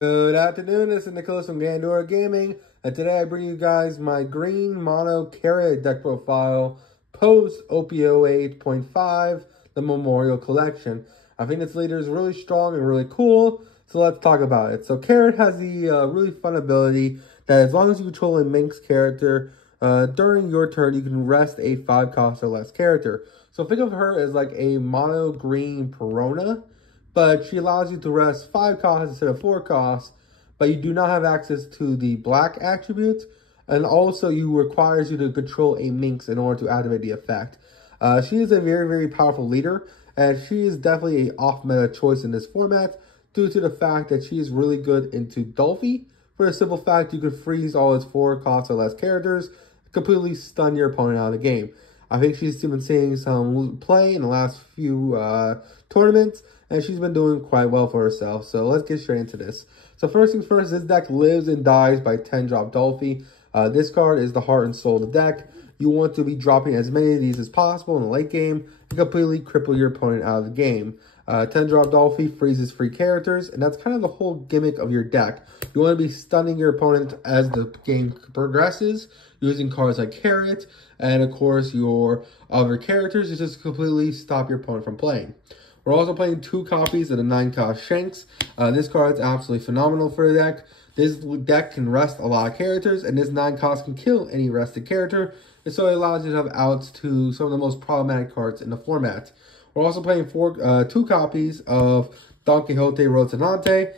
Good afternoon, this is Nicholas from Gandora Gaming, and today I bring you guys my green mono carrot deck profile post OP08.5, the Memorial Collection. I think this leader is really strong and really cool, so let's talk about it. So Carrot has the really fun ability that as long as you control a Minx character, during your turn you can rest a 5 cost or less character. So think of her as like a mono green Perona, but she allows you to rest 5 costs instead of 4 costs, but you do not have access to the black attributes, and also requires you to control a Minx in order to activate the effect. She is a very, very powerful leader, and she is definitely an off-meta choice in this format due to the fact that she is really good into Dolphy, for the simple fact you can freeze all its 4 costs or less characters, completely stun your opponent out of the game. I think she's been seeing some play in the last few tournaments, and she's been doing quite well for herself. So let's get straight into this. So first things first, this deck lives and dies by 10-drop Dolphy. This card is the heart and soul of the deck. You want to be dropping as many of these as possible in the late game to completely cripple your opponent out of the game. 10-drop Dolphy freezes free characters, and that's kind of the whole gimmick of your deck. You want to be stunning your opponent as the game progresses, using cards like Carrot, and of course your other characters to just completely stop your opponent from playing. We're also playing 2 copies of the 9-cost Shanks. This card is absolutely phenomenal for the deck. This deck can rest a lot of characters, and this 9-cost can kill any rested character, and so it allows you to have outs to some of the most problematic cards in the format. We're also playing 2 copies of Don Quixote Rocinante.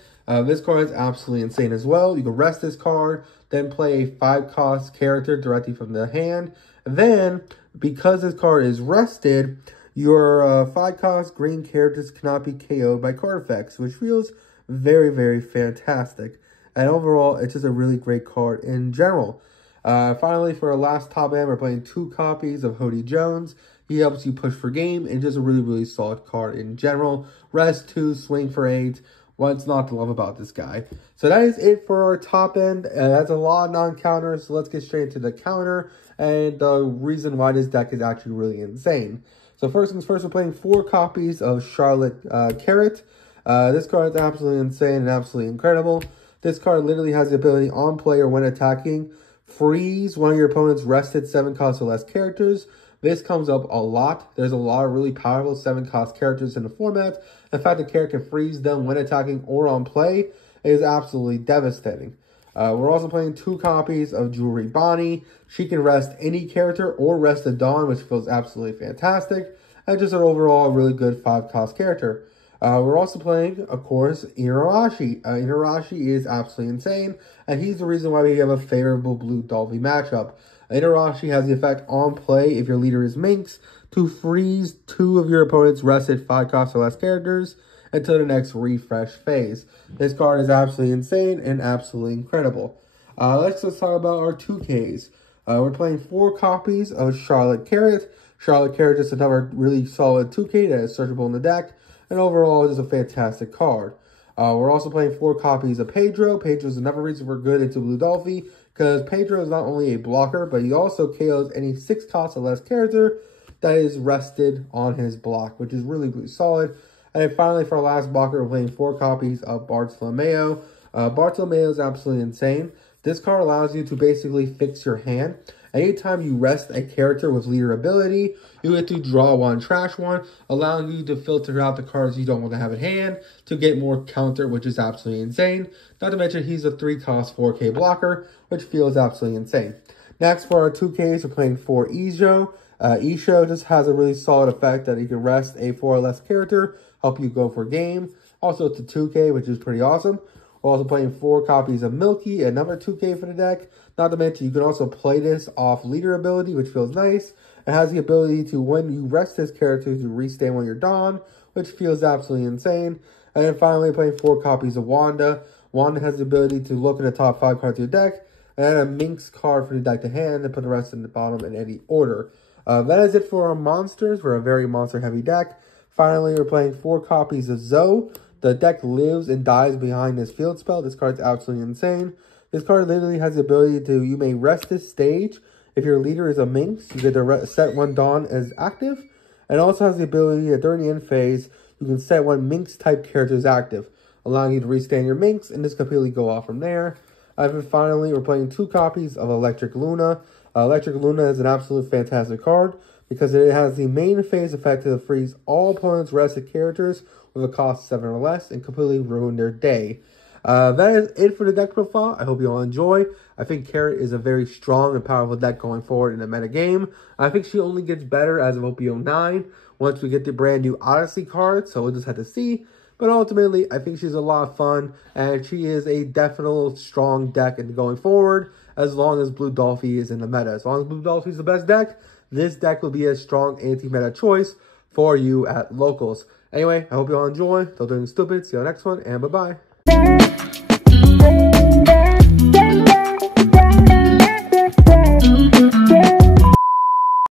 This card is absolutely insane as well. You can rest this card, then play a 5-cost character directly from the hand. And then, because this card is rested, your 5-cost green characters cannot be KO'd by card effects, which feels very, very fantastic. And overall, it's just a really great card in general. Finally, for our last top end, we're playing 2 copies of Hody Jones. He helps you push for game, and just a really, really solid card in general. Rest 2, swing for 8. What's not to love about this guy? So that is it for our top end. That's a lot of non-counters, so let's get straight into the counter and the reason why this deck is actually really insane. So first things first, we're playing 4 copies of Charlotte Carrot. This card is absolutely insane and absolutely incredible. This card literally has the ability on play or when attacking, freeze one of your opponent's rested 7 cost or less characters. This comes up a lot. There's a lot of really powerful 7-cost characters in the format. In fact, the character can freeze them when attacking or on play. It is absolutely devastating. We're also playing 2 copies of Jewelry Bonnie. She can rest any character or rest a Dawn, which feels absolutely fantastic. And just an overall really good 5-cost character. We're also playing, of course, Inarashi. Inarashi is absolutely insane, and he's the reason why we have a favorable blue Dolphy matchup. Inarashi has the effect on play if your leader is Minx to freeze 2 of your opponent's rested 5 cost or less characters until the next refresh phase. This card is absolutely insane and absolutely incredible. Let's talk about our 2Ks. We're playing 4 copies of Charlotte Carrot. Charlotte Carrot is another really solid 2K that is searchable in the deck, and overall it is a fantastic card. We're also playing 4 copies of Pedro. Pedro is another reason we're good into Blue Dolphy, because Pedro is not only a blocker, but he also KOs any 6 cost or less character that is rested on his block, which is really, really solid. And then finally, for our last blocker, we're playing 4 copies of Bartolomeo. Bartolomeo is absolutely insane. This card allows you to basically fix your hand. Anytime you rest a character with leader ability, you get to draw 1, trash 1, allowing you to filter out the cards you don't want to have in hand to get more counter, which is absolutely insane. Not to mention, he's a 3-cost 4K blocker, which feels absolutely insane. Next, for our 2Ks, we're playing 4 Isho. Isho just has a really solid effect that you can rest a 4 or less character, help you go for game. Also, it's a 2K, which is pretty awesome. We're also playing 4 copies of Milky, another 2K for the deck. Not to mention, you can also play this off leader ability, which feels nice. It has the ability to, when you rest this character, to restand when you're Dawn, which feels absolutely insane. And then finally, playing 4 copies of Wanda. Wanda has the ability to look at the top 5 cards of your deck, and add a Minx card from the deck to hand, and put the rest in the bottom in any order. That is it for our monsters. We're a very monster-heavy deck. Finally, we're playing 4 copies of Zoe. The deck lives and dies behind this field spell. This card's absolutely insane. This card literally has the ability to, you may rest this stage. If your leader is a Minx, you get to set 1 Dawn as active. And also has the ability that during the end phase, you can set 1 Minx type character as active. allowing you to restand your minks and just completely go off from there. And then finally, we're playing 2 copies of Electric Luna. Electric Luna is an absolute fantastic card because it has the main phase effect to freeze all opponents' rested characters with a cost 7 or less and completely ruin their day. That is it for the deck profile. I hope you all enjoy. I think Carrot is a very strong and powerful deck going forward in the meta game. I think she only gets better as of OP09 once we get the brand new Odyssey card, so we'll just have to see. But ultimately, I think she's a lot of fun, and she is a definite strong deck going forward as long as Blue Dolphy is in the meta. As long as Blue Dolphy is the best deck, this deck will be a strong anti-meta choice for you at locals. Anyway, I hope you all enjoy. Don't do anything stupid. See you on the next one, and bye-bye.